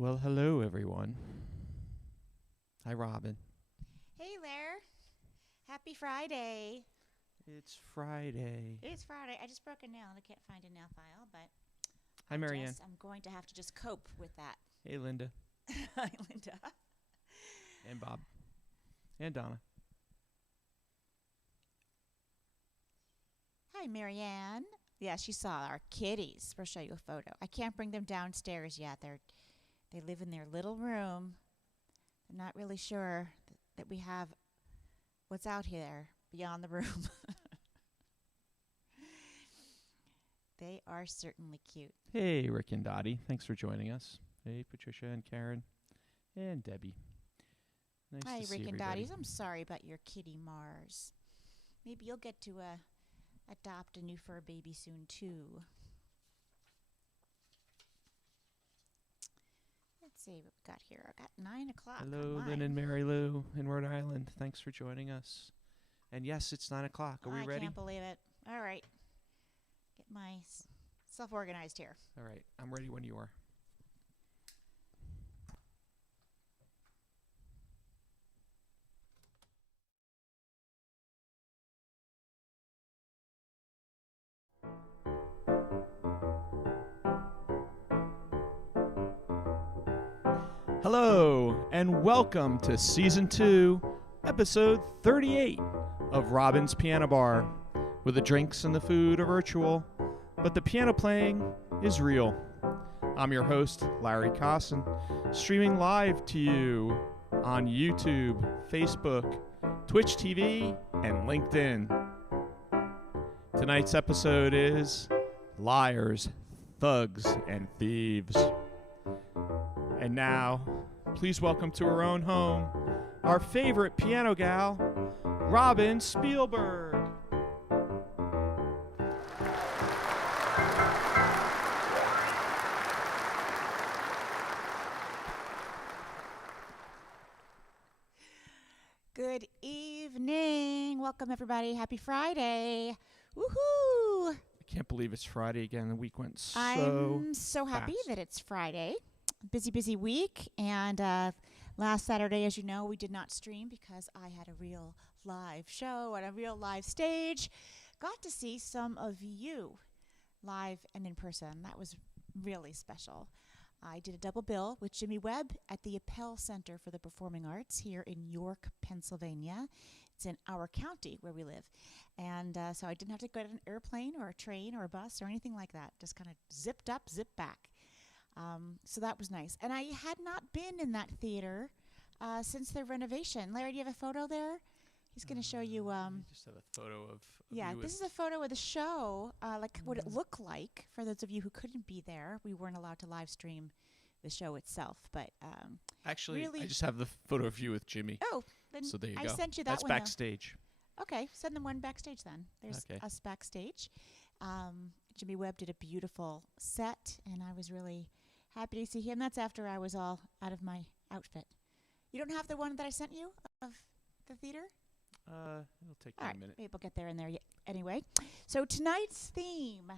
Well, hello, everyone. Hi, Robin. Hey, Lair. Happy Friday. It's Friday. It is Friday. I just broke a nail and I can't find a nail file, but Hi, Marianne. I'm going to have to just cope with that. Hey, Linda. Hi, Linda. And Bob. And Donna. Hi, Marianne. Yeah, she saw our kitties. We'll show you a photo. I can't bring them downstairs yet. They live in their little room. I'm not really sure that we have what's out here beyond the room. They are certainly cute. Hey, Rick and Dottie. Thanks for joining us. Hey, Patricia and Karen. And Debbie. Nice Hi, to see Rick and everybody. Dotties. I'm sorry about your kitty Mars. Maybe you'll get to adopt a new fur baby soon, too. Let's see what we got here. I got 9 o'clock. Hello, Lynn and Mary Lou in Rhode Island. Thanks for joining us. And yes, it's 9 o'clock. Are we ready? I can't believe it. All right. Get myself organized here. All right. I'm ready when you are. Hello, and welcome to Season 2, Episode 38 of Robin's Piano Bar, where the drinks and the food are virtual, but the piano playing is real. I'm your host, Larry Cosson, streaming live to you on YouTube, Facebook, Twitch TV, and LinkedIn. Tonight's episode is Liars, Thugs, and Thieves. And now, please welcome to her own home, our favorite piano gal, Robin Spielberg. Good evening. Welcome, everybody. Happy Friday. Woohoo! I can't believe it's Friday again. The week went so I'm so happy fast. that it's Friday. Busy week. And last Saturday, as you know, we did not stream because I had a real live show and a real live stage. Got to see some of you live and in person. That was really special. I did a double bill with Jimmy Webb at the Appel Center for the Performing Arts here in York, Pennsylvania. It's in our county where we live. And so I didn't have to go to an airplane or a train or a bus or anything like that. Just kind of zipped up, zipped back. So that was nice. And I had not been in that theater since the renovation. Larry, do you have a photo there? He's going to show you. I just have a photo of Yeah, you this is a photo of the show, like what it looked like. For those of you who couldn't be there, we weren't allowed to live stream the show itself. But Actually, really I just have the photo of you with Jimmy. oh, then So there you I go. sent you that That's one. Though. backstage. Okay, send them one backstage then. There's Okay. us backstage. Jimmy Webb did a beautiful set, and I was really happy to see him. That's after I was all out of my outfit. You don't have the one that I sent you of the theater? It'll take All me right, a minute. maybe we'll get there in there anyway. So tonight's theme,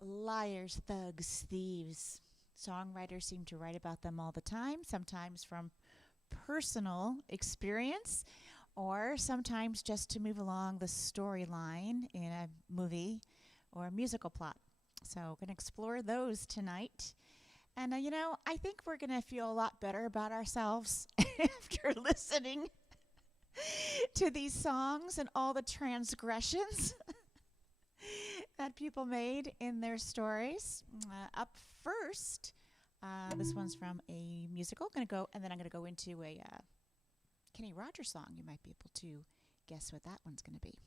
liars, thugs, thieves. Songwriters seem to write about them all the time, sometimes from personal experience, or sometimes just to move along the storyline in a movie or a musical plot. So we're going to explore those tonight. And, I think we're going to feel a lot better about ourselves after listening to these songs and all the transgressions that people made in their stories. Up first, this one's from a musical. And then I'm going to go into a Kenny Rogers song. You might be able to guess what that one's going to be.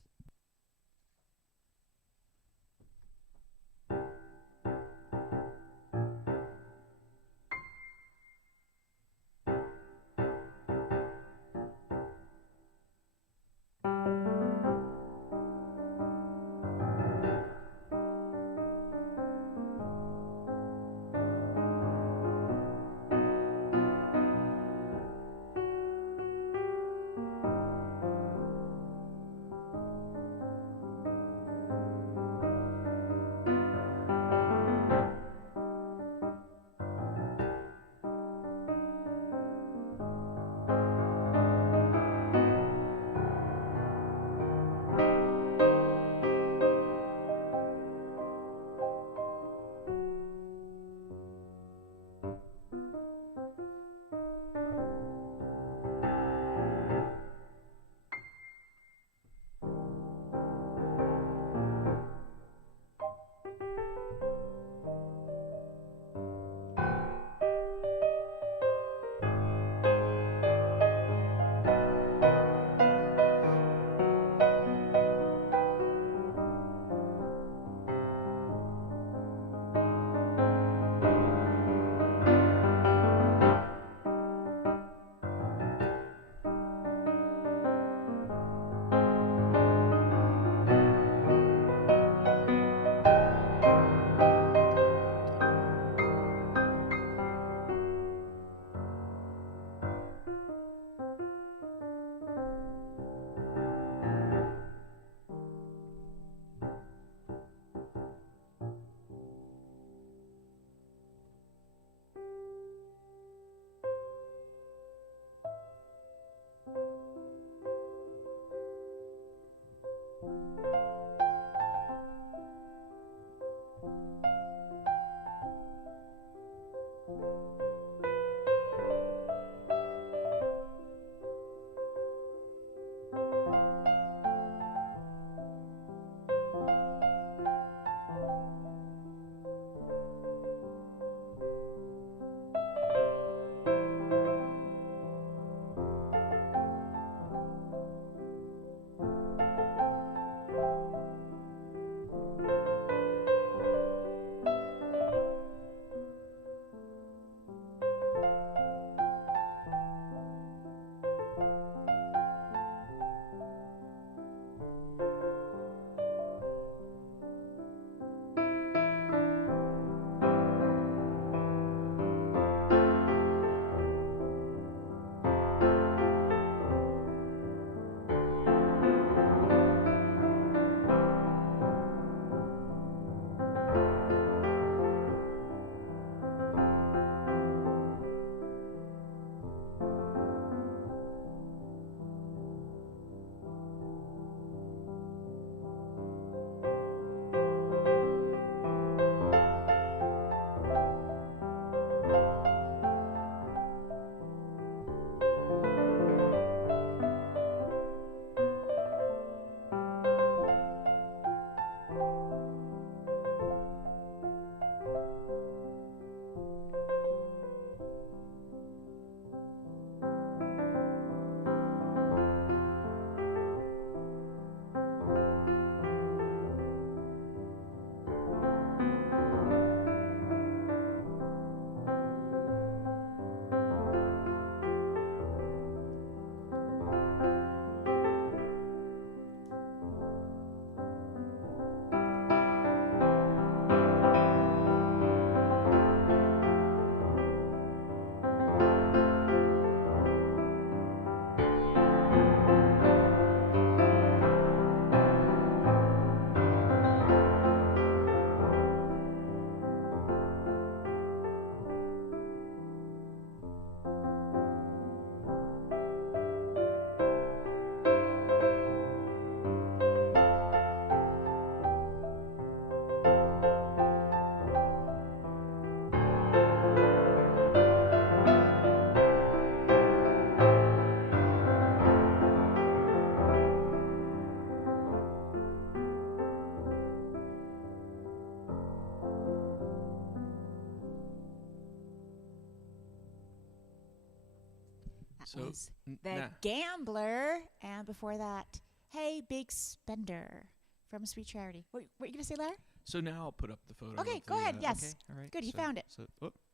So, was The Gambler, and before that, Hey Big Spender from Sweet Charity. What are you going to say, Larry? So now I'll put up the photo. Okay, of go the, ahead. Yes. Okay, all right. Good, you found it. So,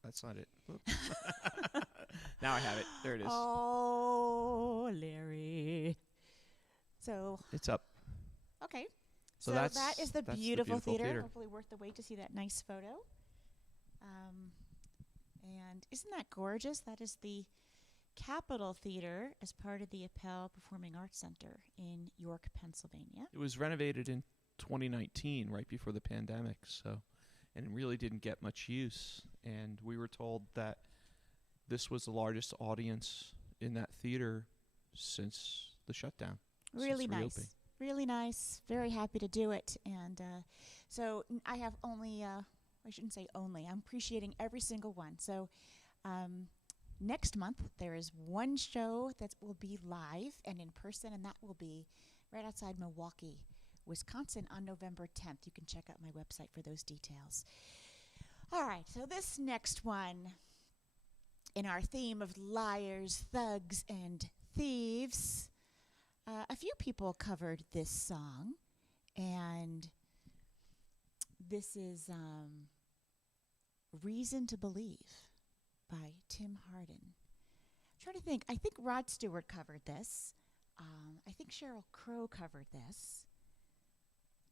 that's not it. Now I have it. There it is. Oh, Larry. So. It's up. Okay. So that that's is the that's beautiful theater. Hopefully worth the wait to see that nice photo. And isn't that gorgeous? That is the Capitol Theater as part of the Appel Performing Arts Center in York, Pennsylvania. It was renovated in 2019, right before the pandemic, and it really didn't get much use. And we were told that this was the largest audience in that theater since the shutdown. Really nice. Really nice. Very happy to do it. And so I have only, I shouldn't say only, I'm appreciating every single one. So next month, there is one show that will be live and in person, and that will be right outside Milwaukee, Wisconsin on November 10th. You can check out my website for those details. All right, so this next one, in our theme of liars, thugs, and thieves, a few people covered this song, and this is Reason to Believe by Tim Hardin. I'm trying to think. I think Rod Stewart covered this. I think Sheryl Crow covered this.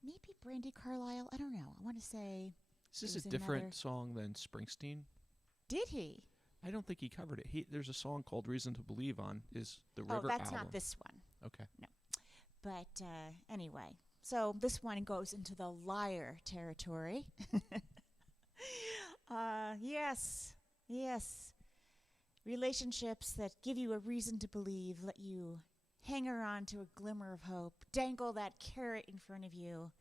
Maybe Brandi Carlile. I don't know. I want to say. Is this a different song than Springsteen? Did he? I don't think he covered it. There's a song called Reason to Believe on the River album. Oh, that's not this one. Okay. No. But anyway, so this one goes into the liar territory. Yes. Relationships that give you a reason to believe, let you hang on to a glimmer of hope, dangle that carrot in front of you.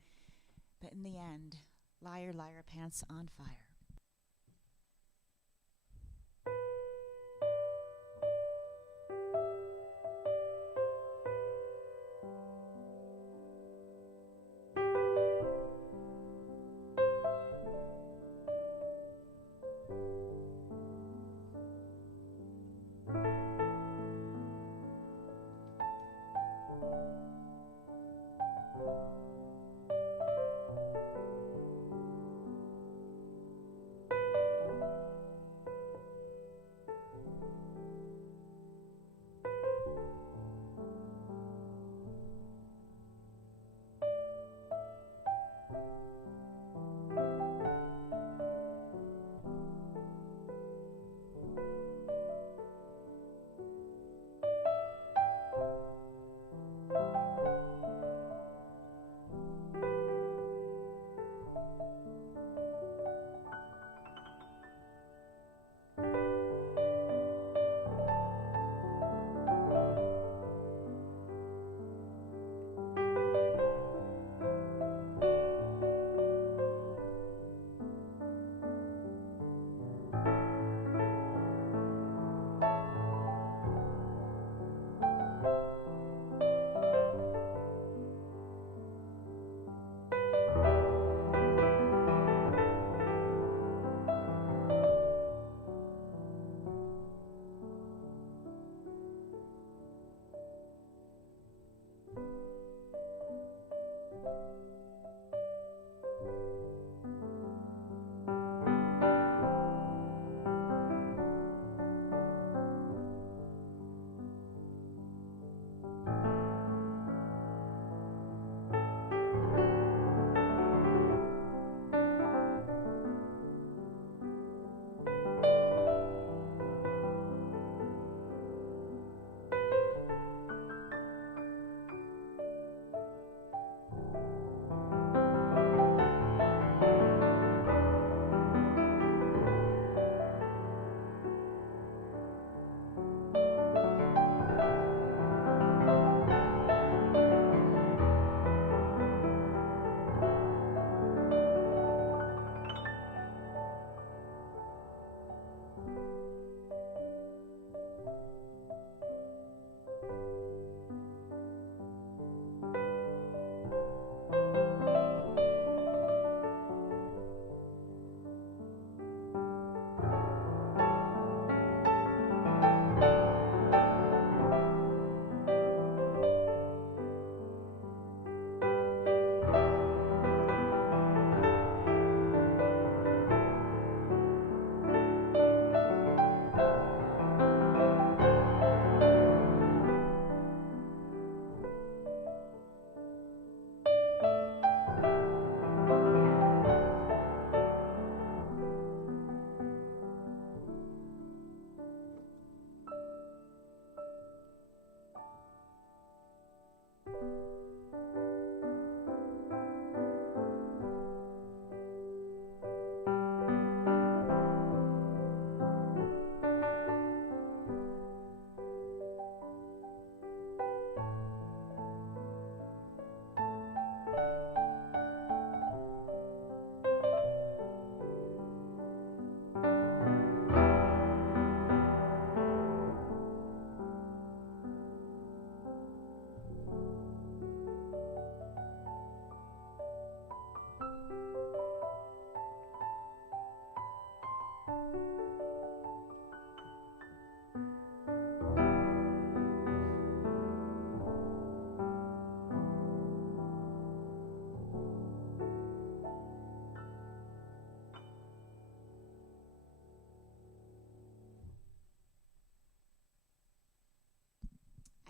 But in the end, liar, liar, pants on fire.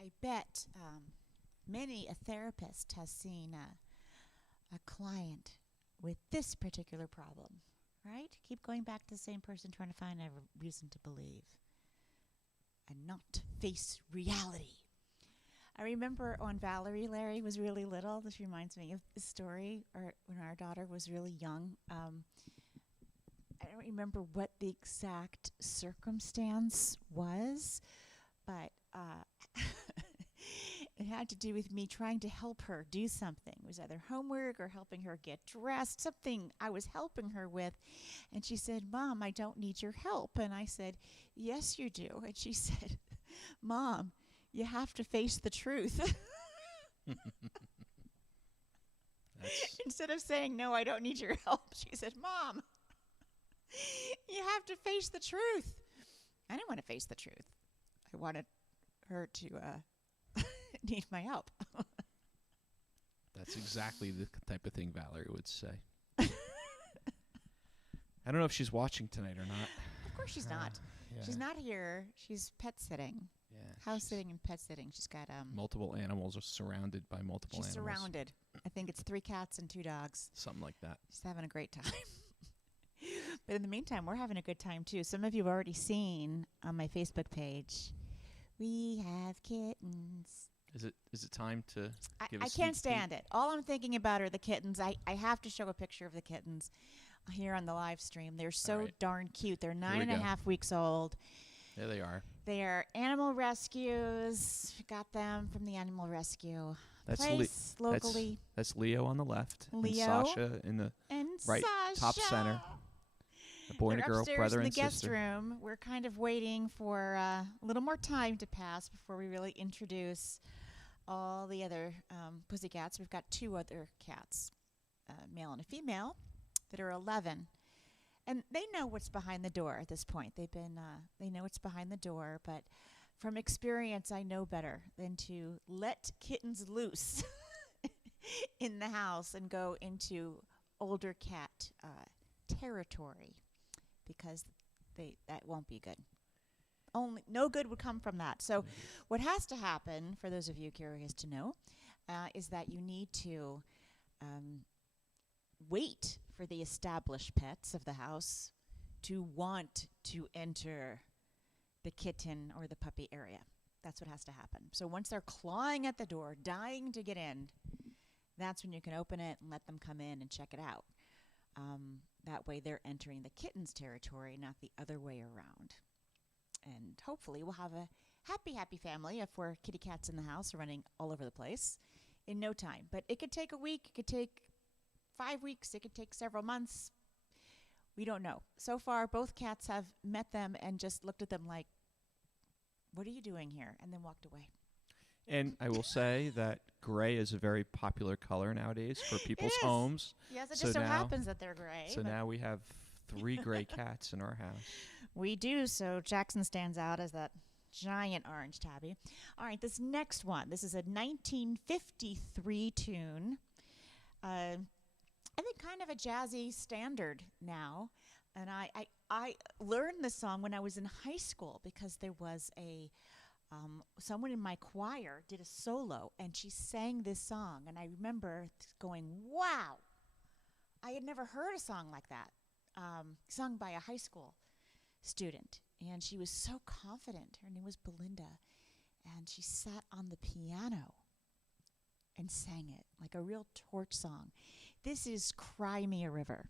I bet many a therapist has seen a client with this particular problem, right? Keep going back to the same person trying to find a reason to believe and not face reality. I remember when Larry was really little, this reminds me of the story, or when our daughter was really young. I don't remember what the exact circumstance was, but it had to do with me trying to help her do something. It was either homework or helping her get dressed, something I was helping her with. And she said, "Mom, I don't need your help." And I said, "Yes, you do." And she said, "Mom, you have to face the truth." Instead of saying, "No, I don't need your help," she said, "Mom, you have to face the truth." I didn't want to face the truth. I wanted her to need my help. That's exactly the type of thing Valerie would say. I don't know if she's watching tonight or not. Of course she's not. Yeah. She's not here. She's pet sitting. Yeah, House sitting and pet sitting. She's got multiple animals, are surrounded by multiple she's animals. surrounded. I think it's 3 cats and 2 dogs. Something like that. She's having a great time. But in the meantime, we're having a good time too. Some of you have already seen on my Facebook page. We have kittens. Is it time to give a I sneak can't stand it. All I'm thinking about are the kittens. I have to show a picture of the kittens here on the live stream. They're so right. darn cute. They're Here we 9.5 weeks old. There they are. They are animal rescues. Got them from the animal rescue That's place locally. That's Leo on the left. Leo. And Sasha in the And right top Sasha. center. A boy and a They're girl, upstairs brother in the and guest sister. room. We're kind of waiting for a little more time to pass before we really introduce all the other pussycats. We've got 2 other cats, a male and a female, that are 11. And they know what's behind the door at this point. They know what's behind the door, but from experience, I know better than to let kittens loose in the house and go into older cat territory, because that won't be good. No good would come from that. So what has to happen, for those of you curious to know, is that you need to wait for the established pets of the house to want to enter the kitten or the puppy area. That's what has to happen. So once they're clawing at the door, dying to get in, that's when you can open it and let them come in and check it out. That way they're entering the kitten's territory, not the other way around. And hopefully we'll have a happy family if we're kitty cats in the house running all over the place in no time. But it could take a week, it could take 5 weeks, it could take several months. We don't know. So far, both cats have met them and just looked at them like, "What are you doing here?" and then walked away. And I will say that gray is a very popular color nowadays for people's homes. Yes, it So just so now- happens that they're gray. So now we have 3 gray cats in our house. We do, so Jackson stands out as that giant orange tabby. All right, this next one. This is a 1953 tune. I think kind of a jazzy standard now. And I learned this song when I was in high school, because there was someone in my choir did a solo, and she sang this song. And I remember going, wow, I had never heard a song like that, sung by a high school student. And she was so confident. Her name was Belinda. And she sat on the piano and sang it like a real torch song. This is Cry Me a River.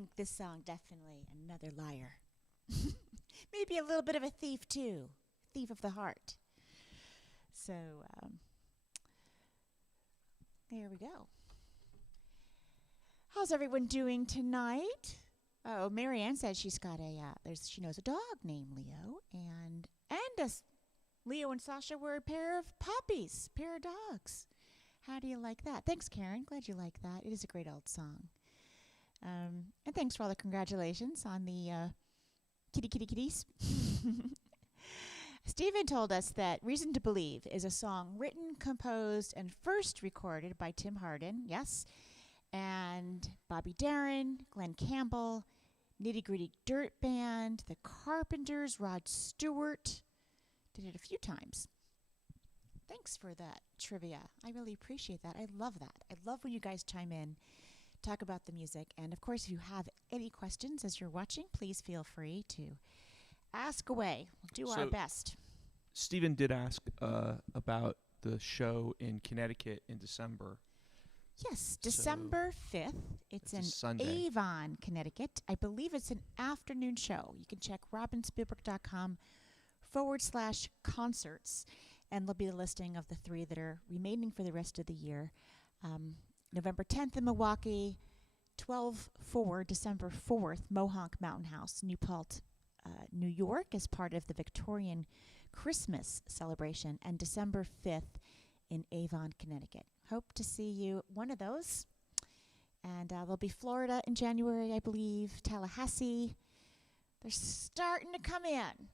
think this song definitely another liar. Maybe a little bit of a thief too, thief of the heart. So there we go. How's everyone doing tonight? Oh, Marianne says she's got she knows a dog named Leo, and Leo and Sasha were a pair of puppies, pair of dogs. How do you like that? Thanks, Karen. Glad you like that. It is a great old song. And thanks for all the congratulations on the kitties. Stephen told us that Reason to Believe is a song written, composed, and first recorded by Tim Hardin, yes, and Bobby Darin, Glenn Campbell, Nitty Gritty Dirt Band, The Carpenters, Rod Stewart. Did it a few times. Thanks for that trivia. I really appreciate that. I love that. I love when you guys chime in, talk about the music. And, of course, if you have any questions as you're watching, please feel free to ask away. We'll do our best. Stephen did ask about the show in Connecticut in December. Yes, December 5th. It's in Sunday. Avon, Connecticut. I believe it's an afternoon show. You can check robinspielberg.com/concerts, and there'll be a listing of the 3 that are remaining for the rest of the year. November 10th in Milwaukee, 12/4, December 4th, Mohonk Mountain House, New Paltz, New York, as part of the Victorian Christmas celebration, and December 5th in Avon, Connecticut. Hope to see you one of those. And there'll be Florida in January, I believe, Tallahassee. They're starting to come in.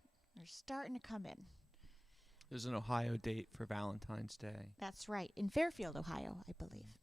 There's an Ohio date for Valentine's Day. That's right, in Fairfield, Ohio, I believe.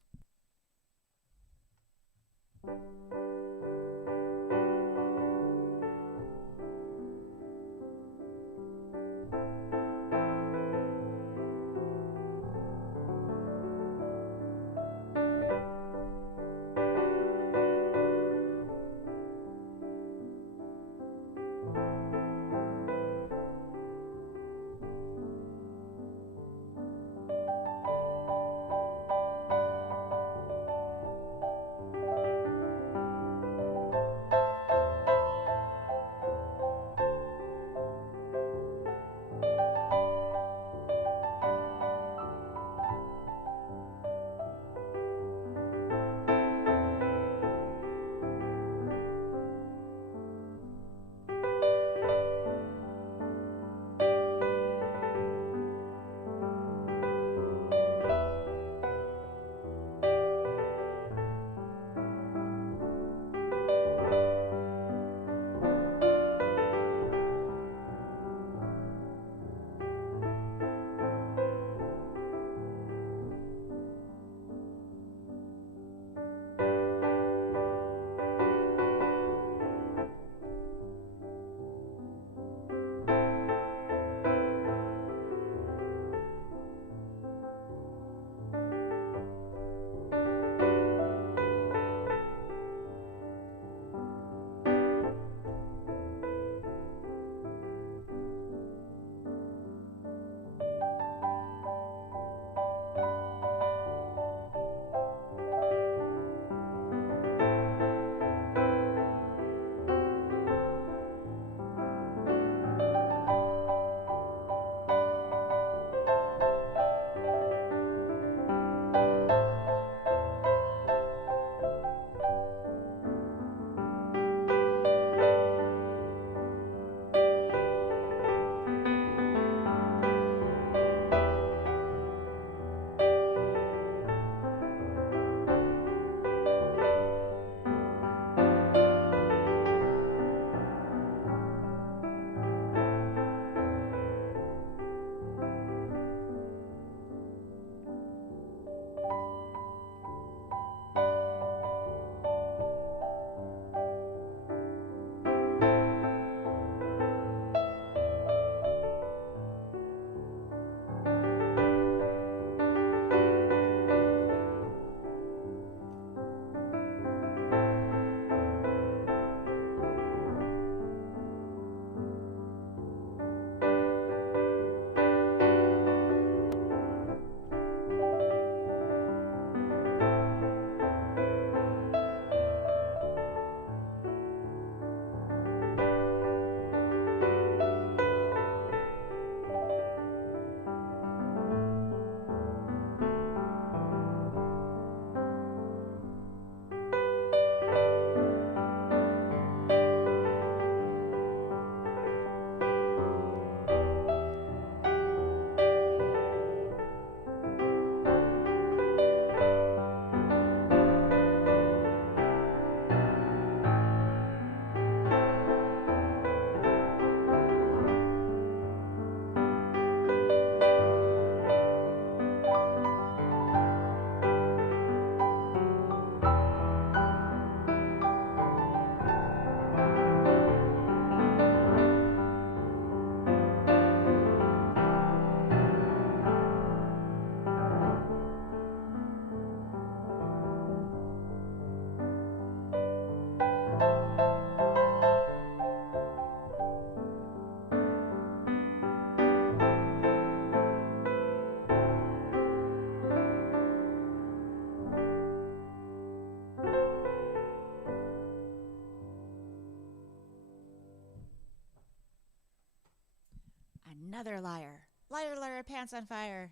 Another liar. Liar, liar, pants on fire.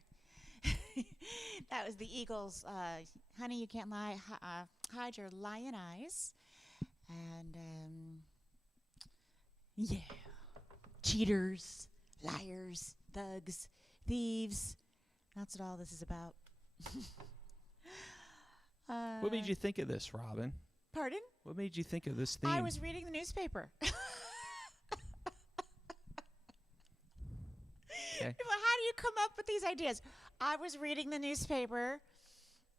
That was the Eagles. Honey, you can't lie. Hide your lion eyes. And, yeah. Cheaters, liars, thugs, thieves. That's what all this is about. What made you think of this, Robin? Pardon? What made you think of this theme? I was reading the newspaper. Okay. Well, how do you come up with these ideas? I was reading the newspaper,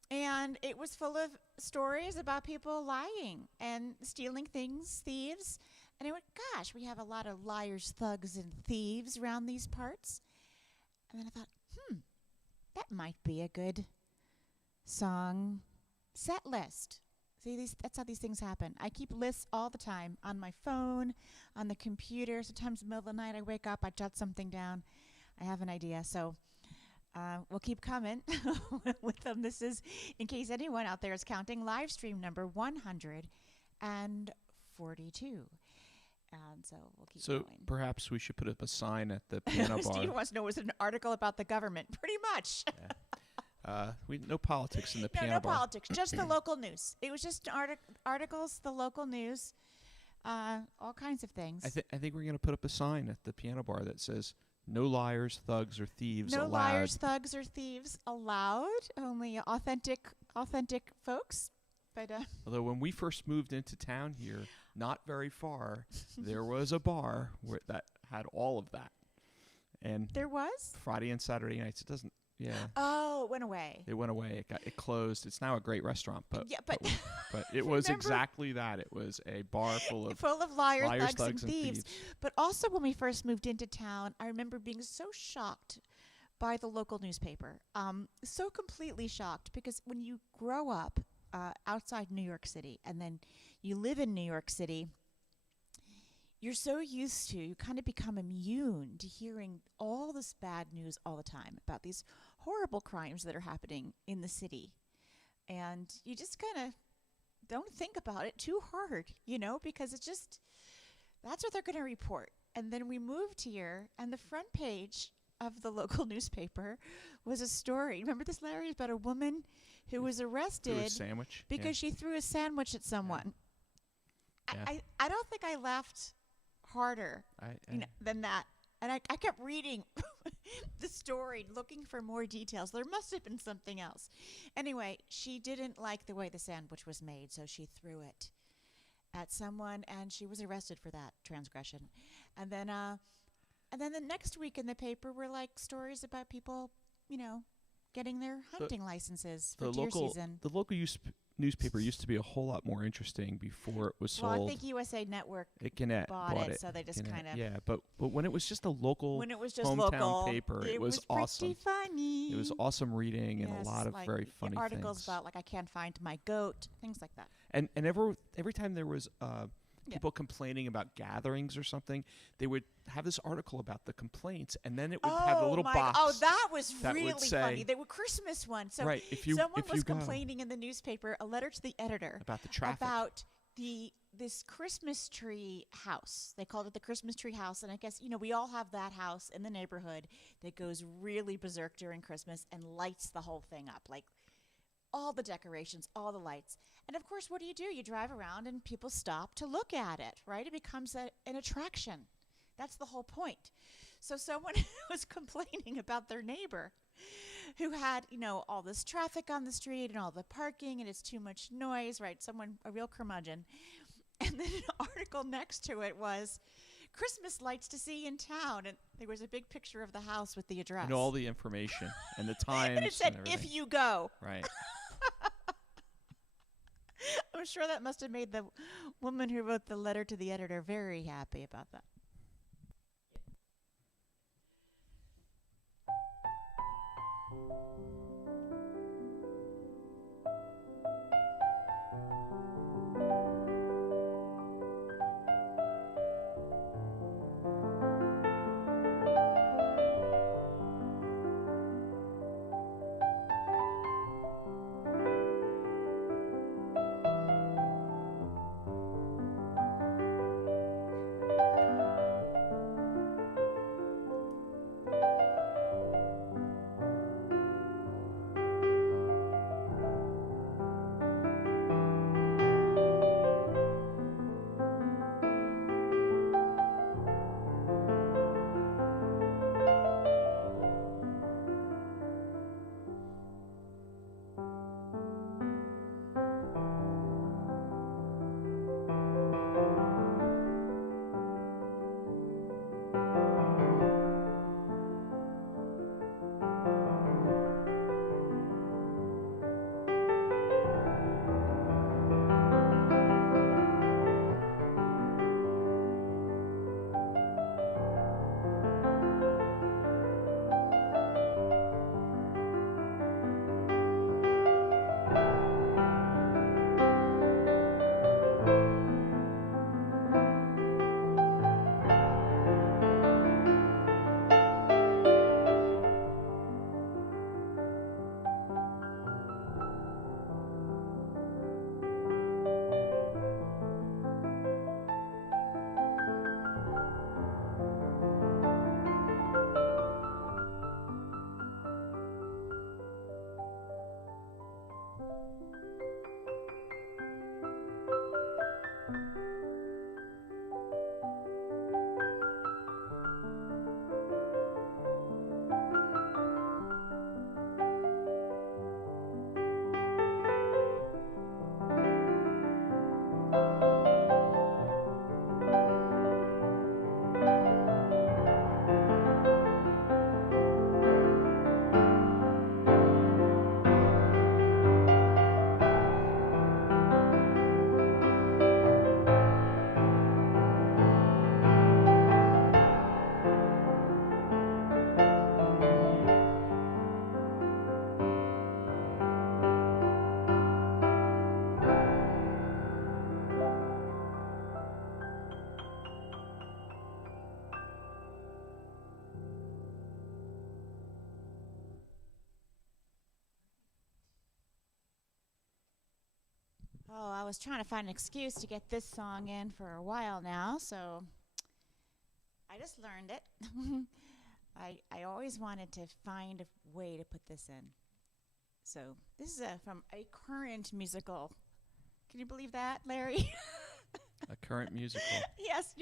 and it was full of stories about people lying and stealing things, thieves. And I went, gosh, we have a lot of liars, thugs, and thieves around these parts. And then I thought, that might be a good song set list. See, that's how these things happen. I keep lists all the time on my phone, on the computer. Sometimes in the middle of the night I wake up, I jot something down. I have an idea. So we'll keep coming with them. This is, in case anyone out there is counting, live stream number 142. And so we'll keep going. So perhaps we should put up a sign at the piano bar. Steve wants to know, was it an article about the government? Pretty much. Yeah. No politics in the piano bar. No politics, just the local news. It was just articles, the local news, all kinds of things. I think we're going to put up a sign at the piano bar that says, no liars, thugs, or thieves no allowed. liars, thugs, or thieves allowed. Only authentic folks. But Although when we first moved into town here, not very far, there was a bar that had all of that. And there was? Friday and Saturday nights, it doesn't. Yeah. Oh, it went away. It went away. It closed. It's now a great restaurant, but but it was exactly that. It was a bar full of liars, thugs, and thieves. But also, when we first moved into town, I remember being so shocked by the local newspaper. So completely shocked, because when you grow up outside New York City and then you live in New York City, you're so used to, you kind of become immune to hearing all this bad news all the time about these horrible crimes that are happening in the city. And you just kind of don't think about it too hard, because it's just, that's what they're going to report. And then we moved here, and the front page of the local newspaper was a story. Remember this, Larry, about a woman who was arrested threw a sandwich? because she threw a sandwich at someone. Yeah. I don't think I laughed harder than that. And I kept reading the story, looking for more details. There must have been something else. Anyway, she didn't like the way the sandwich was made, so she threw it at someone, and she was arrested for that transgression. And then the next week in the paper were like stories about people, getting their hunting licenses for deer season. The local newspaper used to be a whole lot more interesting before it was sold. Well, I think USA Network bought it, so they just kind of... Yeah, but when it was just a local hometown paper, it was awesome. Pretty funny. It was awesome reading and a lot of very funny articles things. about, like, I can't find my goat, things like that. And every time there was people complaining about gatherings or something, they would have this article about the complaints, and then it would have a little box. Oh, that was that really would say, funny. They were Christmas ones. So right, someone was complaining in the newspaper, a letter to the editor about the traffic, about this Christmas tree house. They called it the Christmas tree house, and I guess we all have that house in the neighborhood that goes really berserk during Christmas and lights the whole thing up, like all the decorations, all the lights. And of course, what do? You drive around and people stop to look at it, right? It becomes an attraction. That's the whole point. So someone was complaining about their neighbor who had, all this traffic on the street and all the parking, and it's too much noise, right? A real curmudgeon. And then an article next to it was Christmas lights to see in town. And there was a big picture of the house with the address. And all the information and the times. And it said, if you go. Right. I'm sure that must have made the woman who wrote the letter to the editor very happy about that. Oh, I was trying to find an excuse to get this song in for a while now, so I just learned it. I always wanted to find a way to put this in. So this is from a current musical. Can you believe that, Larry? A current musical. Yes,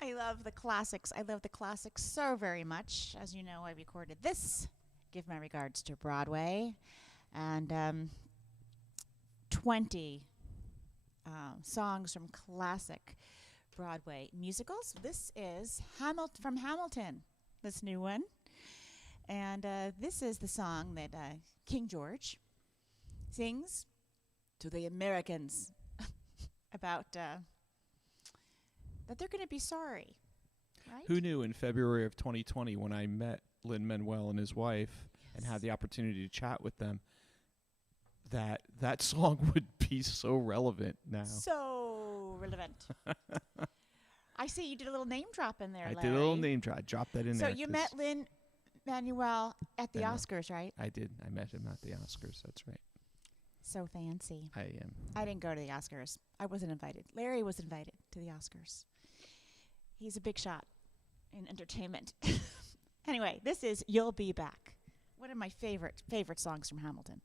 I love the classics. I love the classics so very much. As you know, I recorded this. Give my regards to Broadway. And 20 songs from classic Broadway musicals. This is from Hamilton, this new one. And this is the song that King George sings to the Americans about that they're going to be sorry, right? Who knew in February of 2020 when I met Lin-Manuel and his wife and had the opportunity to chat with them that song would be so relevant now. So relevant. I see you did a little name drop in there, I Larry. did a little name drop. I dropped that in so there. So you met Lin-Manuel at the Manuel. Oscars, right? I did. I met him at the Oscars. That's right. So fancy. I am. I didn't go to the Oscars. I wasn't invited. Larry was invited to the Oscars. He's a big shot in entertainment. Anyway, this is You'll Be Back. One of my favorite songs from Hamilton.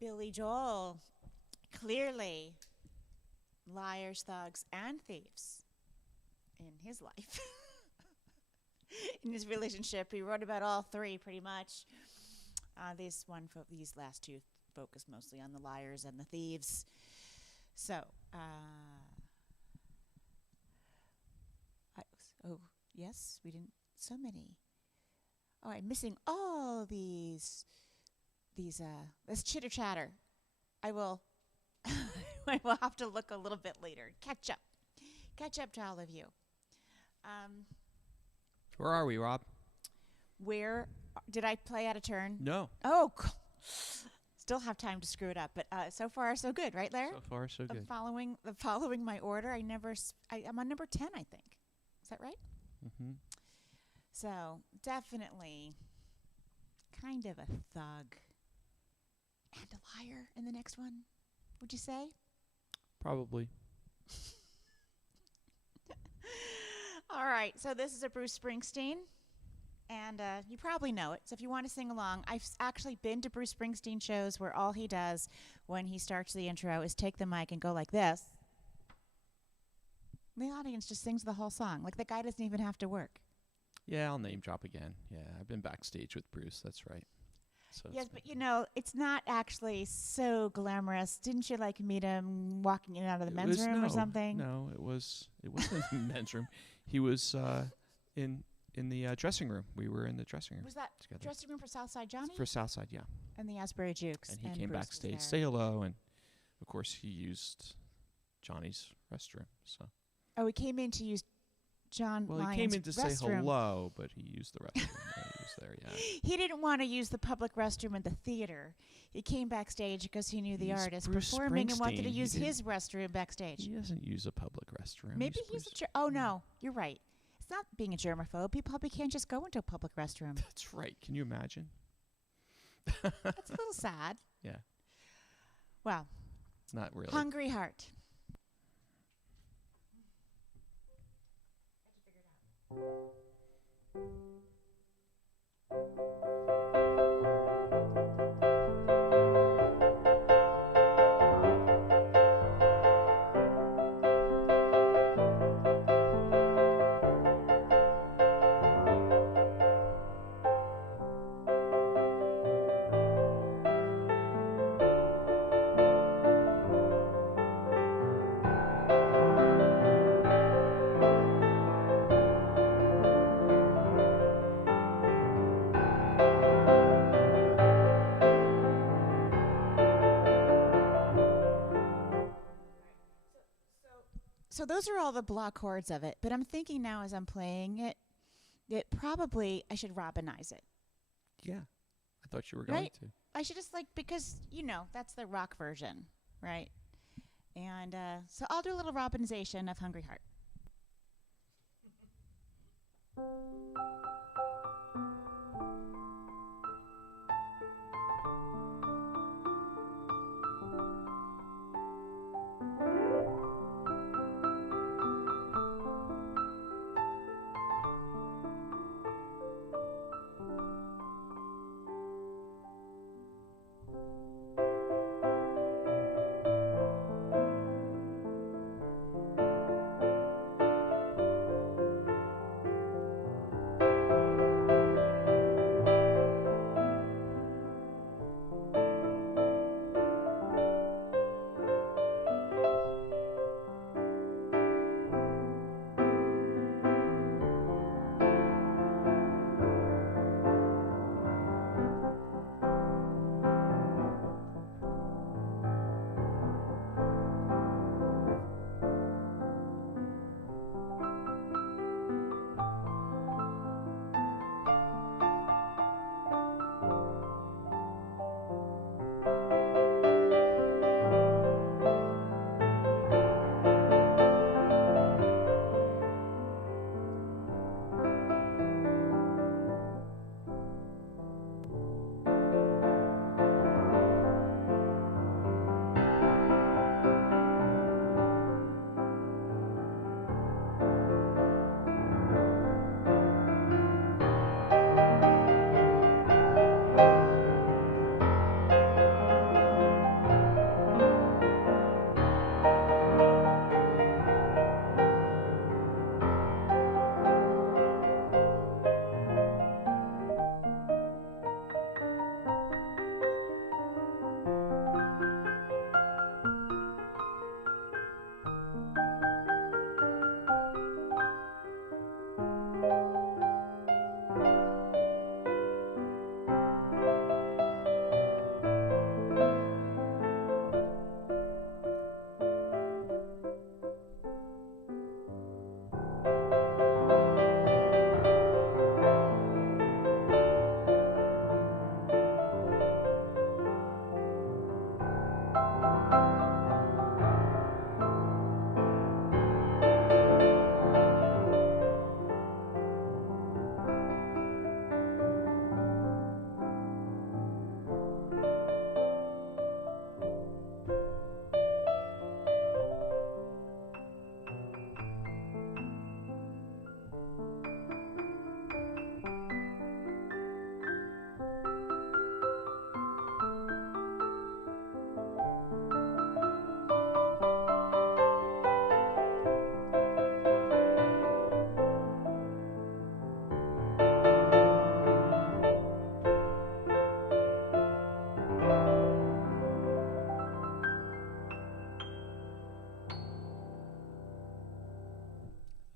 Poor Billy Joel. Clearly, liars, thugs, and thieves in his life. In his relationship, he wrote about all three pretty much. These last two focus mostly on the liars and the thieves. So, yes, we didn't. So many. Oh, I'm missing all these. This chitter chatter. I will. I will have to look a little bit later. Catch up to all of you. Where are we, Rob? Where did I play out of turn? No. Oh, still have time to screw it up, but so far so good, right, Larry? So far, so good. Following my order. I'm on number 10, I think. Is that right? Mm-hmm. So definitely, kind of a thug and a liar in the next one. Would you say? Probably. All right, so this is a Bruce Springsteen, and you probably know it. So if you want to sing along, I've actually been to Bruce Springsteen shows where all he does when he starts the intro is take the mic and go like this. The audience just sings the whole song. Like the guy doesn't even have to work. Yeah, I'll name drop again. Yeah, I've been backstage with Bruce. That's right. So Yes, but it's not actually so glamorous. Didn't you meet him walking in and out of the men's room or something? No, it wasn't in the men's room. He was in the dressing room. We were in the dressing room. Was that together. Dressing room for Southside Johnny? For Southside, yeah. And the Asbury Jukes. And he came Bruce backstage, say hello, and of course he used Johnny's restroom. So. Oh, he came in to use John Well, Lyon's he came in to say restroom. hello, but he used the restroom. He was there, yeah. He didn't want to use the public restroom in the theater. He came backstage because he knew the He's artist Bruce performing and wanted to Springsteen. use his restroom backstage. He doesn't use a public restroom. Maybe he's oh no, you're right. It's not being a germaphobe. He probably can't just go into a public restroom. That's right. Can you imagine? That's a little sad. Yeah. Well, It's not really. Hungry Heart. So those are all the block chords of it. But I'm thinking now as I'm playing it, that probably I should Robinize it. Yeah. I thought you were going to. I should just because, that's the rock version, right? And so I'll do a little Robinization of Hungry Heart.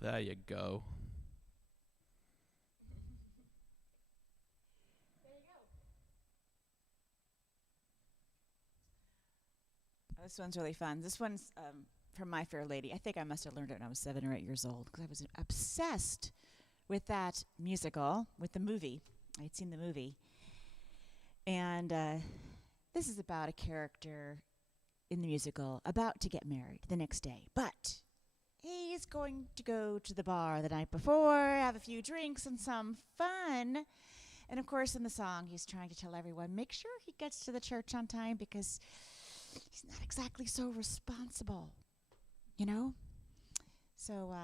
There you go. This one's really fun. This one's from My Fair Lady. I think I must have learned it when I was 7 or 8 years old because I was obsessed with that musical, with the movie. I had seen the movie. And this is about a character in the musical about to get married the next day. But he's going to go to the bar the night before, have a few drinks and some fun. And of course, in the song, he's trying to tell everyone, make sure he gets to the church on time because he's not exactly so responsible, you know? So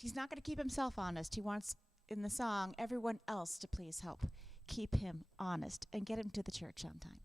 he's not going to keep himself honest. He wants, in the song, everyone else to please help keep him honest and get him to the church on time.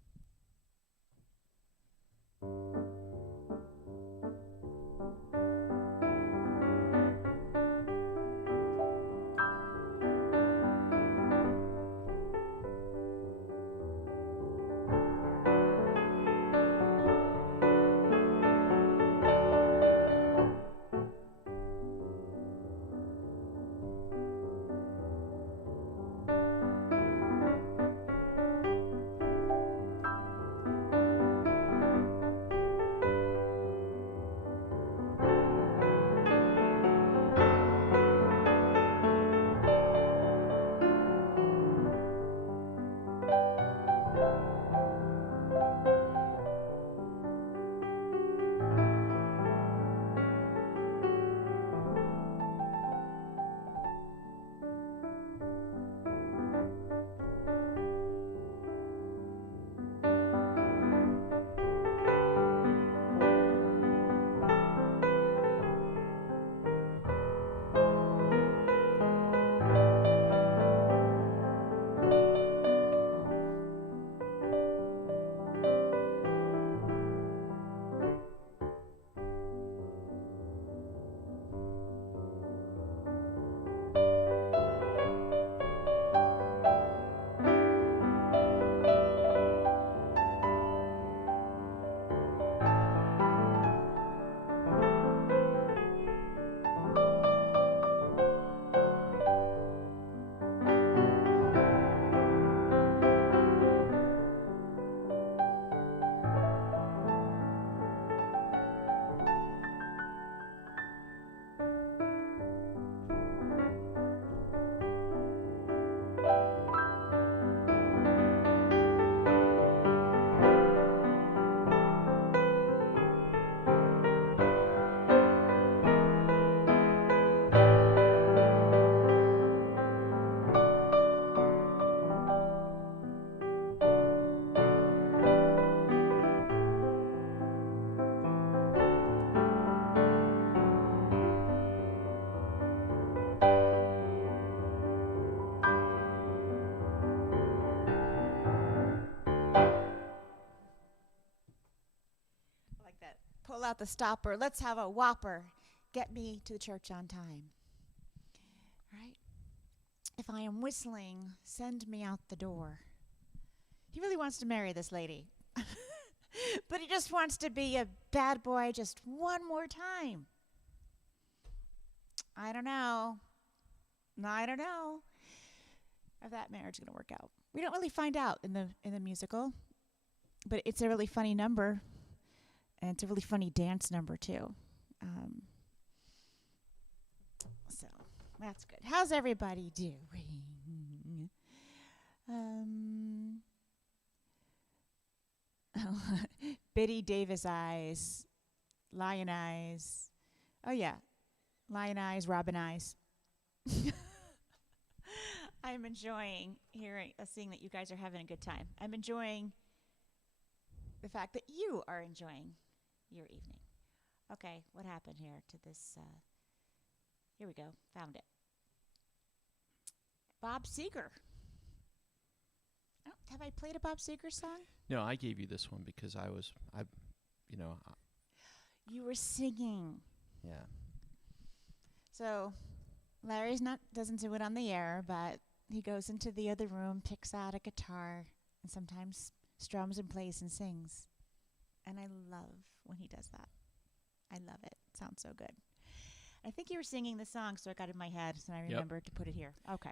Pull out the stopper. Let's have a whopper. Get me to the church on time. Right? If I am whistling, send me out the door. He really wants to marry this lady. But he just wants to be a bad boy just one more time. I don't know if that marriage is going to work out. We don't really find out in the musical, but it's a really funny number. And it's a really funny dance number, too. So, that's good. How's everybody doing? Biddy Davis eyes. Lion eyes. Oh, yeah. Lion eyes, robin eyes. I'm enjoying seeing that you guys are having a good time. I'm enjoying the fact that you are enjoying your evening. Okay, what happened here to this? Here we go. Found it. Bob Seger. Oh, have I played a Bob Seger song? No, I gave you this one because You were singing. Yeah. So, Larry's doesn't do it on the air, but he goes into the other room, picks out a guitar, and sometimes strums and plays and sings. And I love when he does that. I love it. Sounds so good. I think you were singing the song, so I got it in my head, so I remembered to put it here. Okay.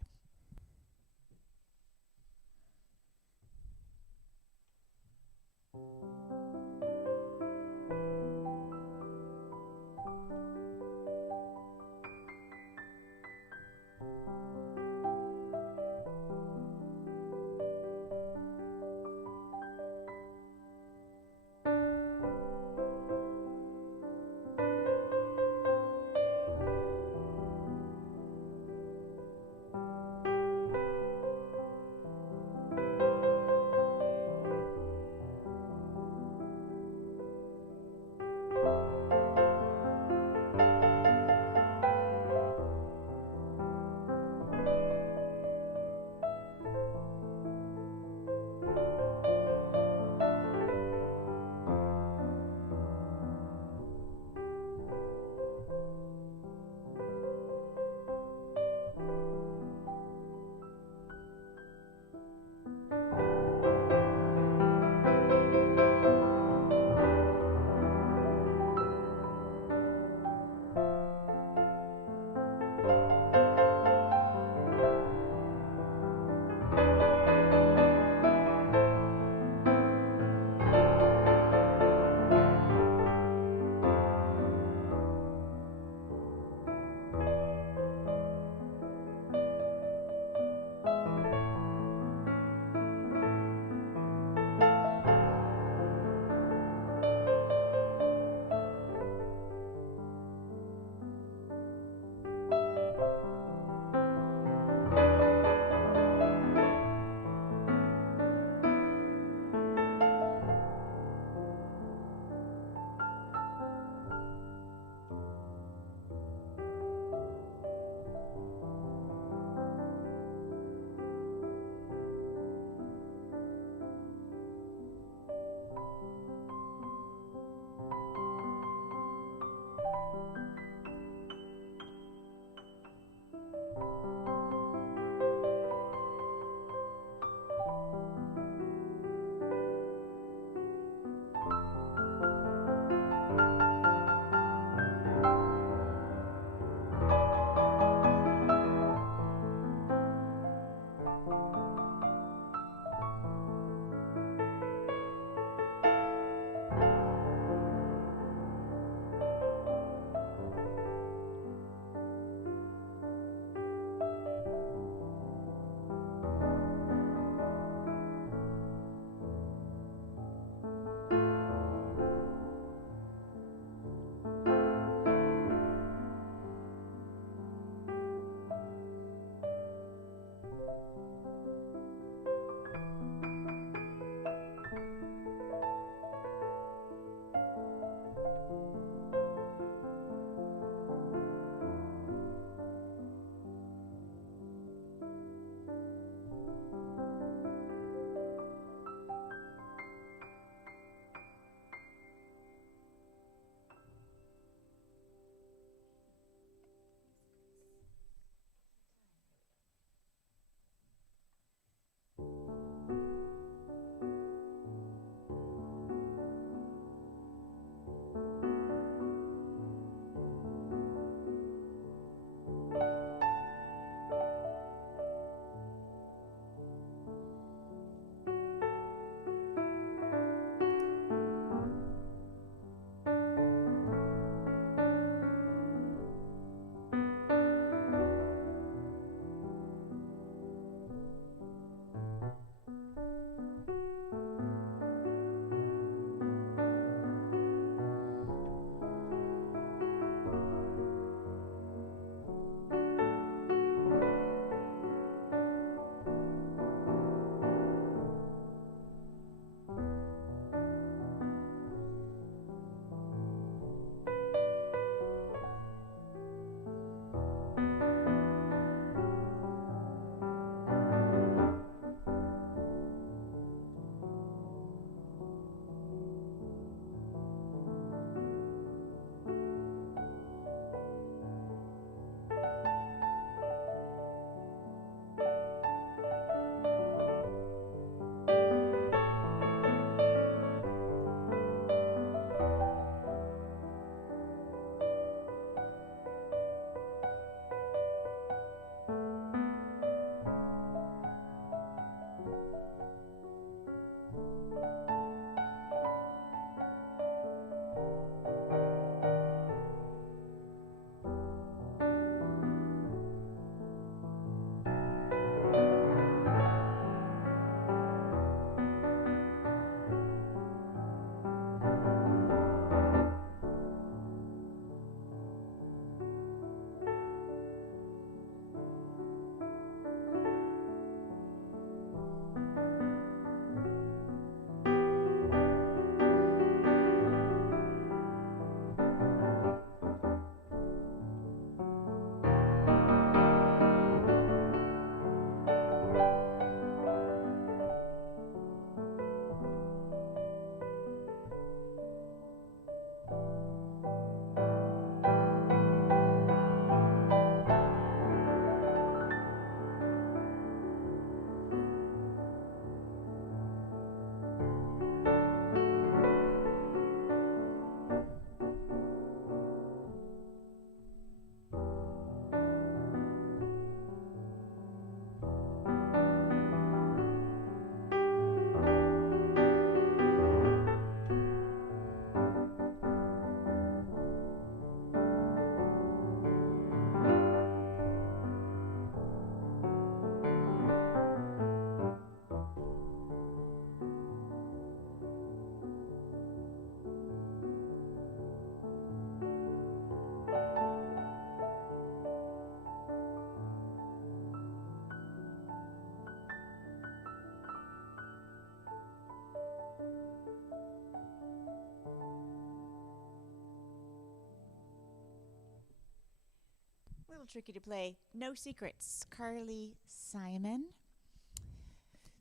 little tricky to play. No Secrets, Carly Simon.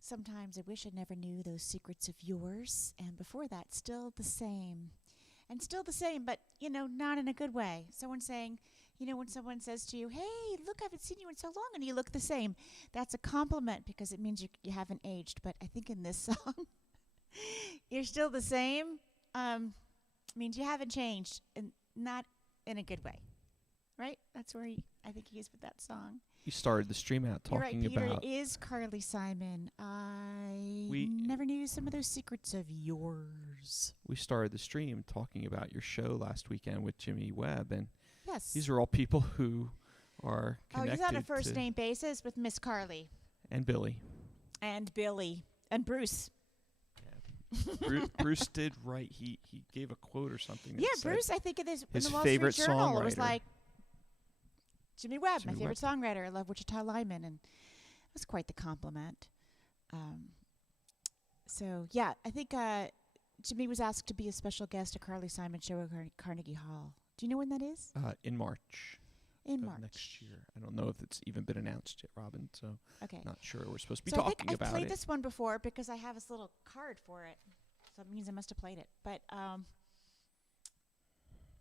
Sometimes I wish I never knew those secrets of yours. And before that, Still the Same. And still the same, but, not in a good way. Someone saying, when someone says to you, hey, look, I haven't seen you in so long, and you look the same. That's a compliment because it means you haven't aged. But I think in this song, you're still the same. Means you haven't changed, and not in a good way. Right? That's where I think he is with that song. You started the stream out talking You're right, Peter, about... it is Carly Simon. I never knew some of those secrets of yours. We started the stream talking about your show last weekend with Jimmy Webb, and yes, these are all people who are connected. He's on a first-name basis with Miss Carly. And Billy. And Billy. And Bruce. Yeah. Bruce did write. He gave a quote or something. Yeah, Bruce, I think it is in his the Wall favorite Street Journal. songwriter. It was like, Jimmy Webb, Jimmy my favorite songwriter. I love Wichita Lineman. And it was quite the compliment. So, yeah, I think Jimmy was asked to be a special guest at Carly Simon's show at Carnegie Hall. Do you know when that is? In March. In March. Next year. I don't know if it's even been announced yet, Robin, so okay. Not sure we're supposed to be so talking I think about it. I've played this one before because I have this little card for it. So it means I must have played it. But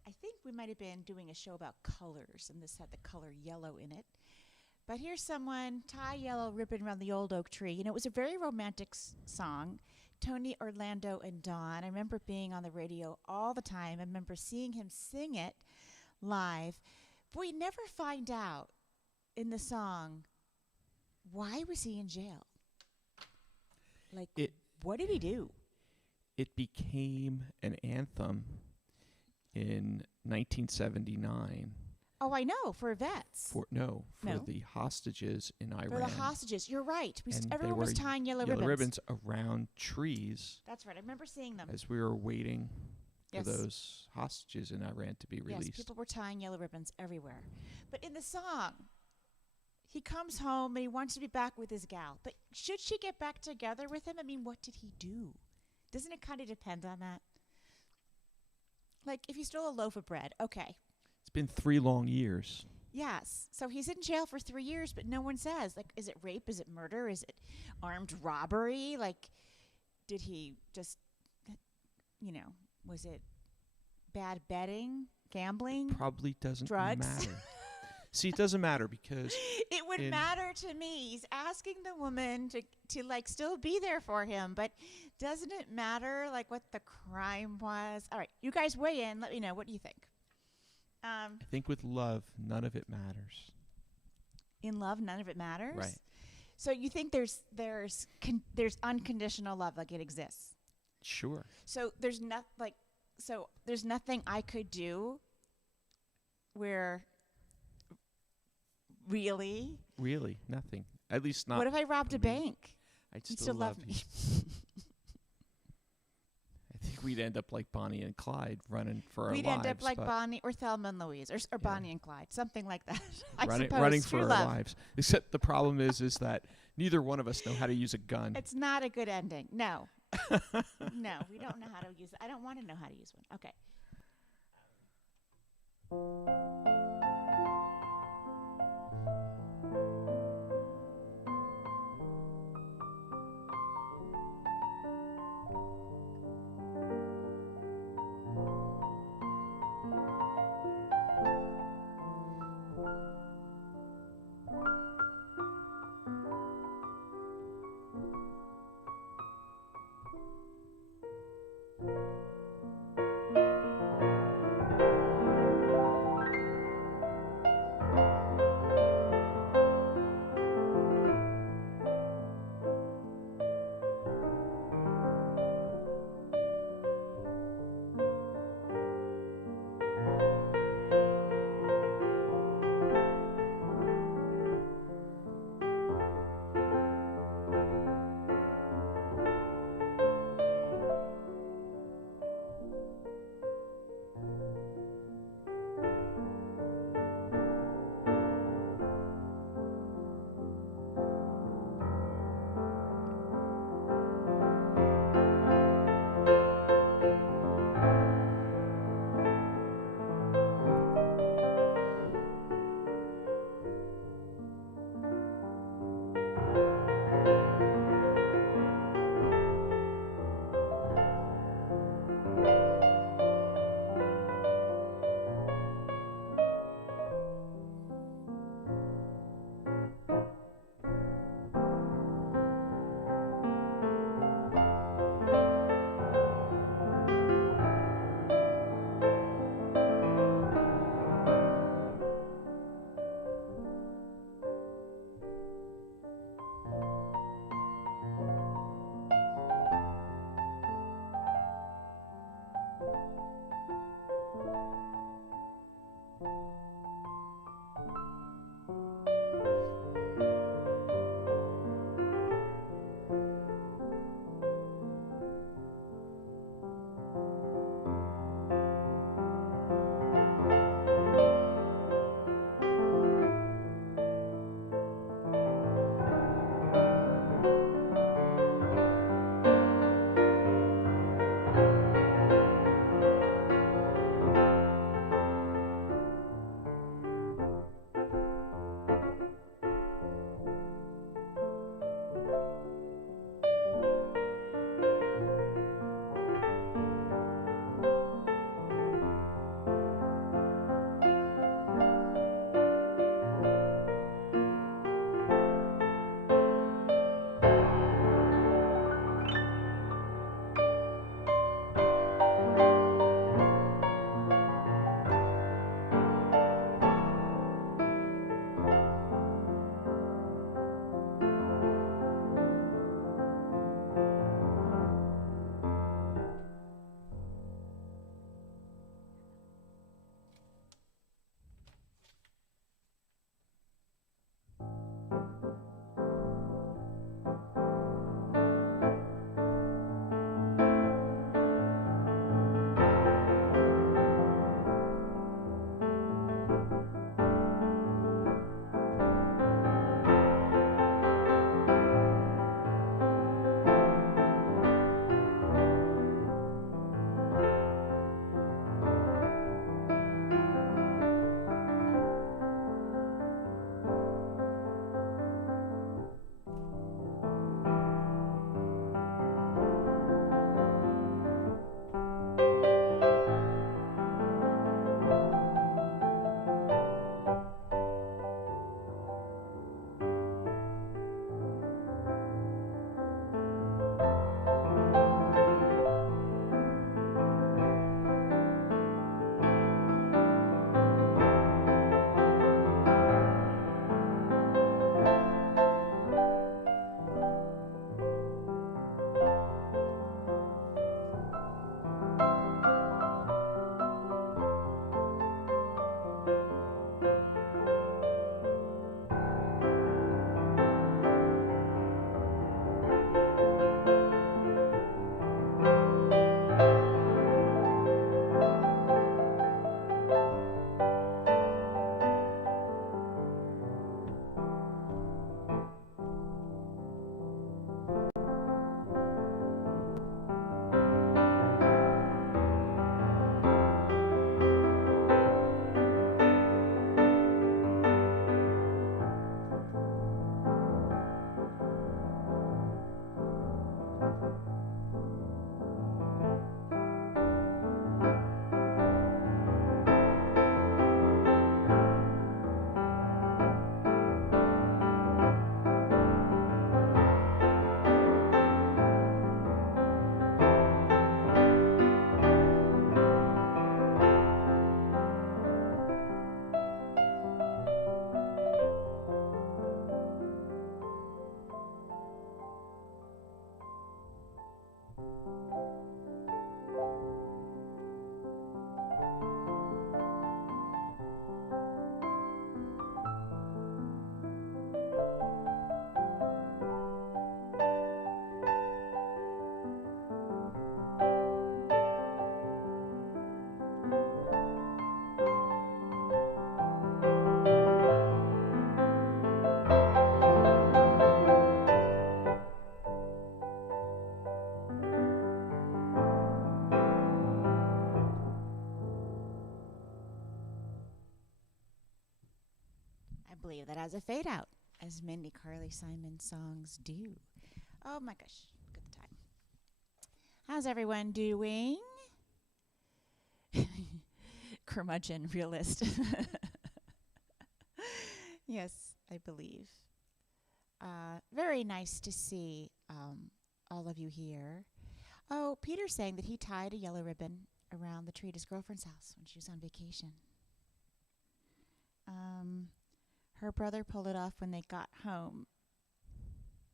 I think we might have been doing a show about colors, and this had the color yellow in it. But here's someone, tie yellow ribbon around the old oak tree. It was a very romantic song. Tony, Orlando, and Dawn. I remember being on the radio all the time. I remember seeing him sing it live. But we never find out in the song, why was he in jail? Like, what did he do? It became an anthem in 1979. Oh, I know, for vets. For the hostages in Iran. For the hostages, you're right. And everyone was tying yellow ribbons around trees. That's right, I remember seeing them. As we were waiting for those hostages in Iran to be released. Yes, people were tying yellow ribbons everywhere. But in the song, he comes home and he wants to be back with his gal. But should she get back together with him? I mean, what did he do? Doesn't it kind of depend on that? Like, if he stole a loaf of bread, okay. It's been 3 long years. Yes. So he's in jail for 3 years, but no one says. Like, is it rape? Is it murder? Is it armed robbery? Like, did he just, was it bad betting, gambling? Probably doesn't drugs? matter. See, it doesn't matter because... It would matter to me. He's asking the woman to like, still be there for him, but doesn't it matter, like, what the crime was? All right, you guys weigh in. Let me know. What do you think? I think with love, none of it matters. In love, none of it matters? Right. So you think there's unconditional love, like it exists? Sure. So there's there's nothing I could do where really nothing. At least not. What if I robbed a bank? I'd You'd still love me. I think we'd end up like Bonnie and Clyde running for our lives. We'd end up like Bonnie or Thelma and Louise or Bonnie and Clyde, something like that. running for our lives. Except the problem is that neither one of us know how to use a gun. It's not a good ending. No. No, we don't know how to use it. I don't want to know how to use one. Okay. believe that as a fade out, as many Carly Simon songs do. Oh my gosh, look at the time. How's everyone doing? Curmudgeon realist. Yes, I believe. Very nice to see all of you here. Oh, Peter's saying that he tied a yellow ribbon around the tree at his girlfriend's house when she was on vacation. Her brother pulled it off when they got home.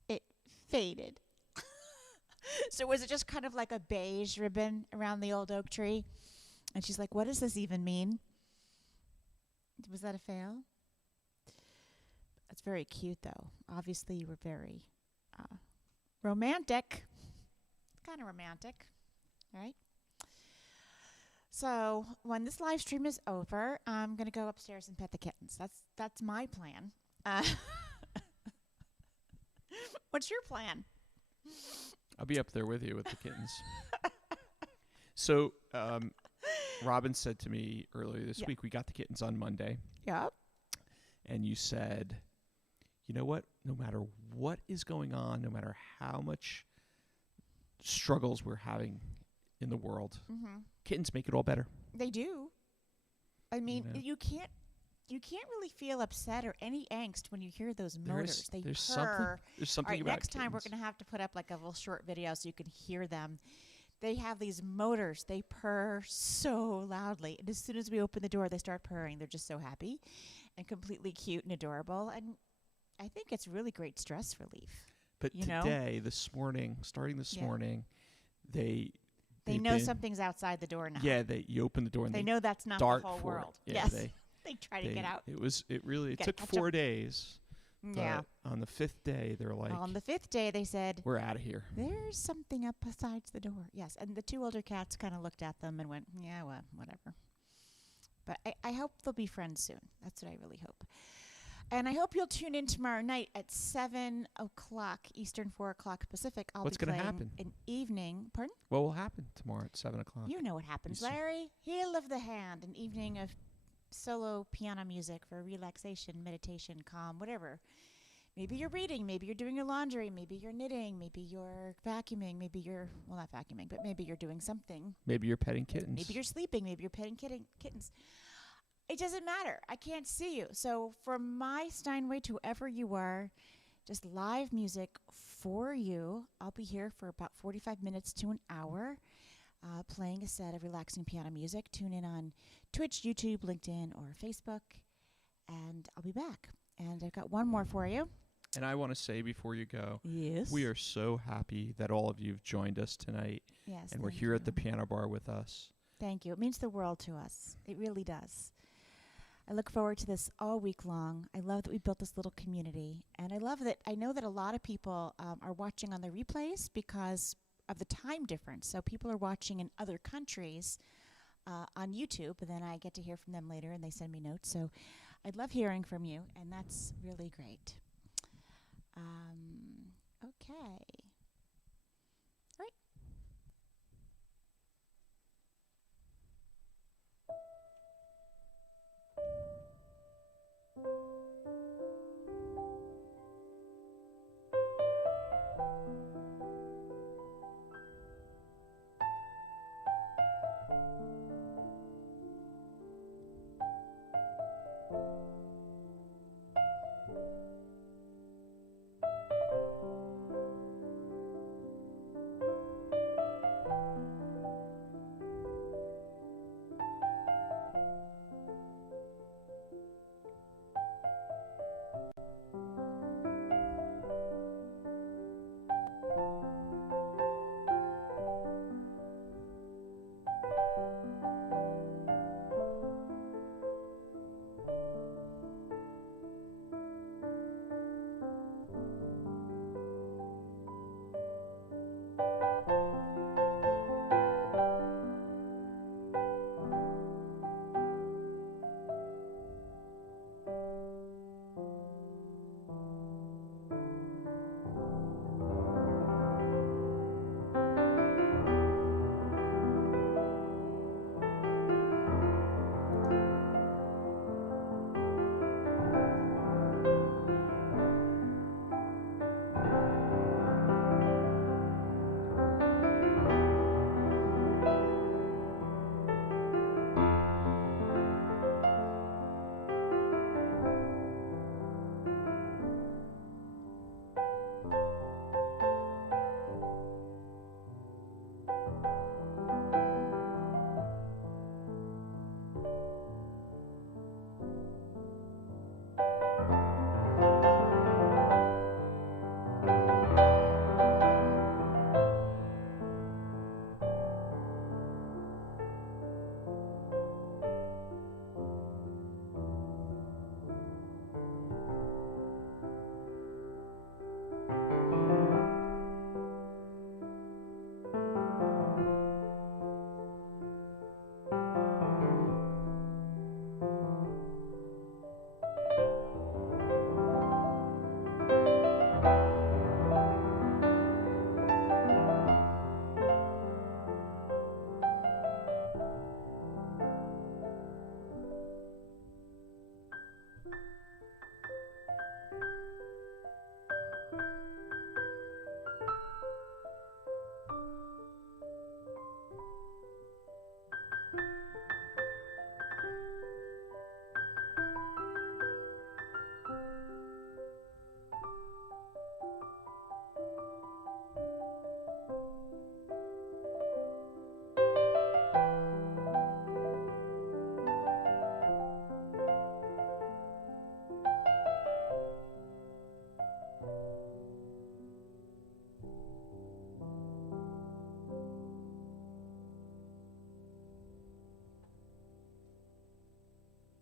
It faded. So was it just kind of like a beige ribbon around the old oak tree? And she's like, what does this even mean? Was that a fail? That's very cute, though. Obviously, you were very romantic. Kind of romantic, right? So when this live stream is over, I'm going to go upstairs and pet the kittens. That's my plan. What's your plan? I'll be up there with you with the kittens. So, Robin said to me earlier this week, we got the kittens on Monday. Yep. And you said, you know what? No matter what is going on, no matter how much struggles we're having in the world, kittens make it all better. They do. I mean, you can't really feel upset or any angst when you hear those motors. They there's purr. There's something All right, about next kittens. time we're going to have to put up like a little short video so you can hear them. They have these motors. They purr so loudly. And as soon as we open the door, they start purring. They're just so happy and completely cute and adorable. And I think it's really great stress relief. But today, this morning, starting this morning, they know something's outside the door now. Yeah, you open the door and they know that's not the whole world. Yeah, yes, they try to get out. It took 4 days. Yeah. On the 5th day, they're like. On the 5th day, they said, we're out of here. There's something up besides the door. Yes, and the two older cats kind of looked at them and went, yeah, well, whatever. But I hope they'll be friends soon. That's what I really hope. And I hope you'll tune in tomorrow night at 7 o'clock Eastern, 4 o'clock Pacific. What's going to happen? An evening. Pardon? What will happen tomorrow at 7 o'clock? You know what happens, Larry. Heal of the Hand, an evening of solo piano music for relaxation, meditation, calm, whatever. Maybe you're reading, maybe you're doing your laundry, maybe you're knitting, maybe you're vacuuming, maybe you're, well, not vacuuming, but maybe you're doing something. Maybe you're petting kittens. Maybe you're sleeping, maybe you're petting kittens. It doesn't matter. I can't see you. So from my Steinway to whoever you are, just live music for you. I'll be here for about 45 minutes to an hour playing a set of relaxing piano music. Tune in on Twitch, YouTube, LinkedIn, or Facebook, and I'll be back. And I've got one more for you. And I want to say before you go, yes, we are so happy that all of you have joined us tonight. Yes, and we're here at the piano bar with us. Thank you. It means the world to us. It really does. I look forward to this all week long. I love that we built this little community. And I love that I know that a lot of people are watching on the replays because of the time difference. So people are watching in other countries on YouTube, and then I get to hear from them later, and they send me notes. So I'd love hearing from you, and that's really great. Okay. All right.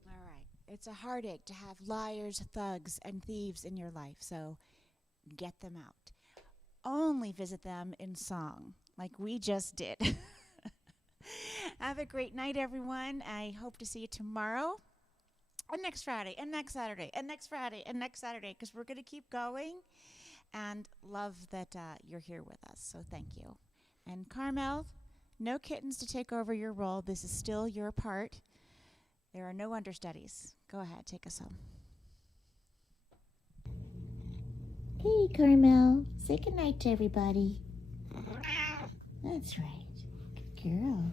All right. It's a heartache to have liars, thugs, and thieves in your life, so get them out. Only visit them in song, like we just did. Have a great night, everyone. I hope to see you tomorrow, and next Friday, and next Saturday, and next Friday, and next Saturday, because we're going to keep going, and love that you're here with us, so thank you. And Carmel, no kittens to take over your role. This is still your part. There are no understudies. Go ahead, take us home. Hey, Carmel. Say goodnight to everybody. That's right. Good girl.